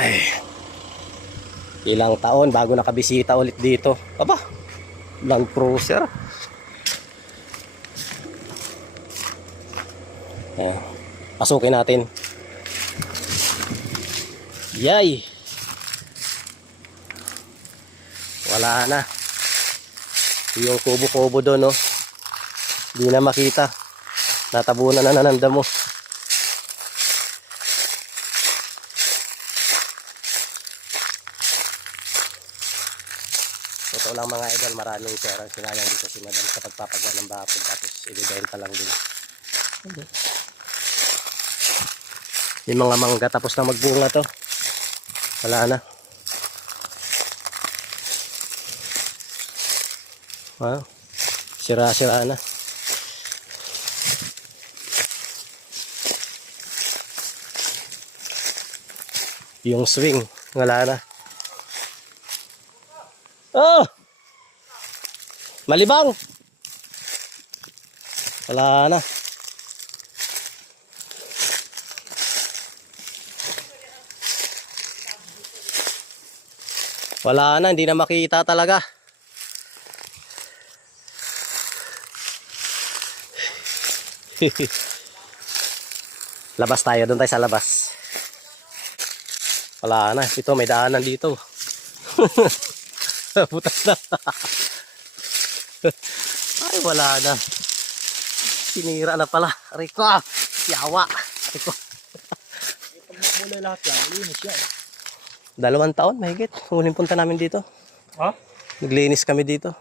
Ay, ilang taon bago nakabisita ulit dito. Aba, Land Cruiser. Ayan, pasukin natin. Yay! Wala na. Yung kubo-kubo doon, no? Hindi na makita. Natabunan na nananda mo. Ito lang mga idol, maraming pera sinayang dito si madam sa pagpapagawa ng bakod, tapos ibibenta lang din. Yung mga mangga tapos na magbunga to, wala na. Wow, sira-sira na. Yung swing, wala na. Oh! Malibang! Wala na. Wala na, hindi na makita talaga. Labas tayo, doon tayo sa labas. Wala na, ito may daanan dito. Butas na. Ay, wala na. Sinira na pala. Rico, yawa. Rico. Mula lahat yan, linis yan. 2 taon, mahigit. Huling punta namin dito. Ha? Naglinis kami dito.